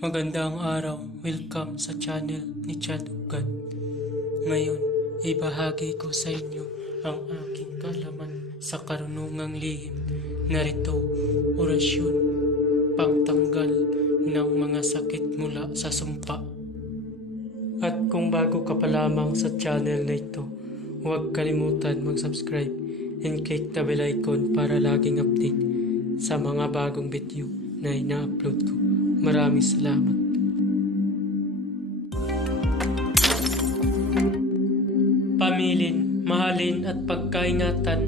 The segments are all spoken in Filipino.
Magandang araw, welcome sa channel ni Chad of God. Ngayon, ibahagi ko sa inyo ang aking kaalaman sa karunungang lihim. Narito, orasyon, pangtanggal ng mga sakit mula sa sumpa. At kung bago ka pa lamang sa channel na ito, huwag kalimutan mag-subscribe and click the bell icon para laging update sa mga bagong video na ina-upload ko. Maraming salamat. Pamilin, mahalin at pagkaingatan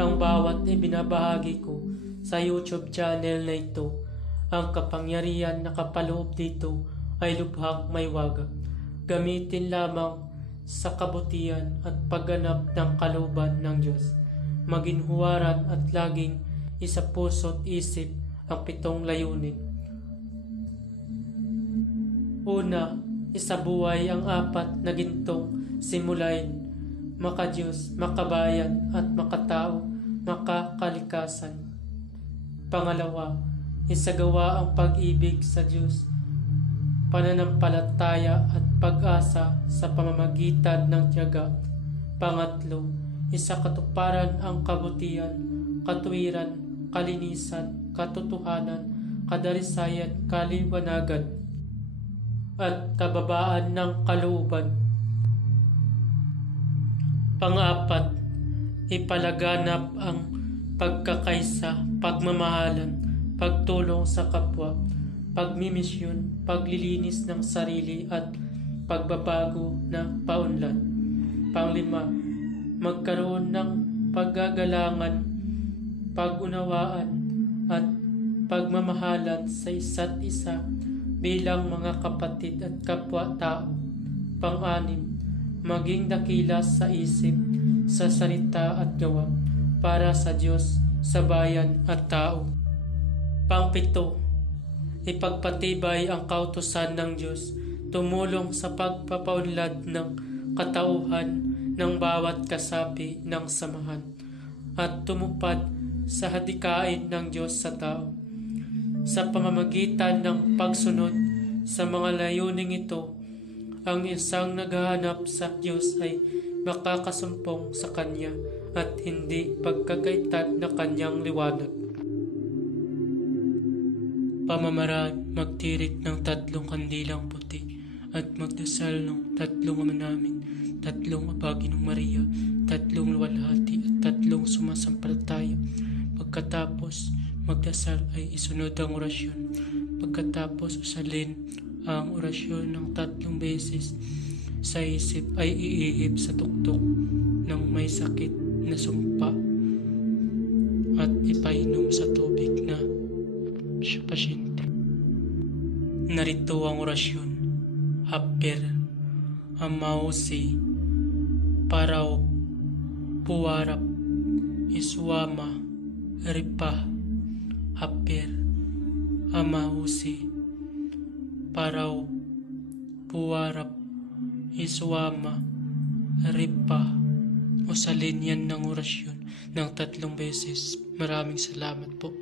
ang bawat ibinabahagi ko sa YouTube channel na ito. Ang kapangyarihan na kapaloob dito ay lubhang may waga. Gamitin lamang sa kabutihan at pagganap ng kalooban ng Diyos. Maginhuwaran at laging isa puso't isip ang 7 layunin. Una, isabuhay ang 4 na gintong simulain, makadiyos, makabayan at makatao, makakalikasan. Pangalawa, isagawa ang pag-ibig sa Diyos, pananampalataya at pag-asa sa pamamagitan ng tiyaga. Pangatlo, isakatuparan ang kabutihan, katuwiran, kalinisan, katotohanan, kadalisayan, kaliwanagan, at kababaan ng kalooban. Pang-4, ipalaganap ang pagkakaisa, pagmamahalan, pagtulong sa kapwa, pagmimisyon, paglilinis ng sarili at pagbabago na paunlad. Pang-5, magkaroon ng paggagalangan, pag-unawaan at pagmamahalan sa isa't isa bilang mga kapatid at kapwa-tao. Pang-6, maging dakila sa isip, sa salita at gawa para sa Diyos, sa bayan at tao. Pang-7, ipagpatibay ang kautusan ng Diyos, tumulong sa pagpapaunlad ng katauhan ng bawat kasapi ng samahan, at tumupad sa hadikain ng Diyos sa tao. Sa pamamagitan ng pagsunod sa mga layuning ito, ang isang naghahanap sa Diyos ay makakasumpong sa Kanya at hindi pagkagaitan na Kanyang liwanag. Pamamaraan, magtirik ng 3 kandilang puti at magdasal ng 3 Ama Namin, 3 Abaginong Maria, 3 luwalhati at 3 sumasampalataya. Pagkatapos magdasal ay isunod ang orasyon. Pagkatapos usalin ang orasyon ng 3 beses sa isip ay iihip sa tuktok ng may sakit na sumpa at ipainom sa tubig na siya pasyente. Narito ang orasyon. Haper, Amausi, Paraw, Puwarap, Iswama, Ripa, Haper, Amausi, Paraw, Puwarap, Iswama, Ripa. Usalin yan ng orasyon ng 3 beses. Maraming salamat po.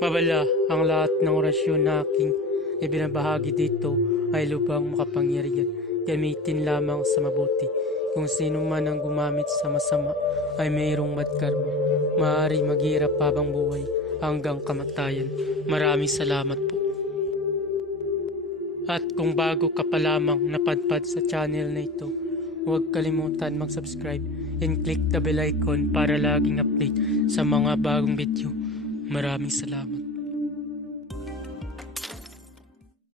Mabala, ang lahat ng orasyon na aking ibinabahagi dito ay lubhang makapangyarihan. Gamitin lamang sa mabuti. Kung sino man ang gumamit sa masama ay mayroong bad karma. Maaari maghirap habang buhay hanggang kamatayan. Maraming salamat po. At kung bago ka pa lamang napadpad sa channel na ito, huwag kalimutan mag-subscribe and click the bell icon para laging update sa mga bagong video. Maraming salamat.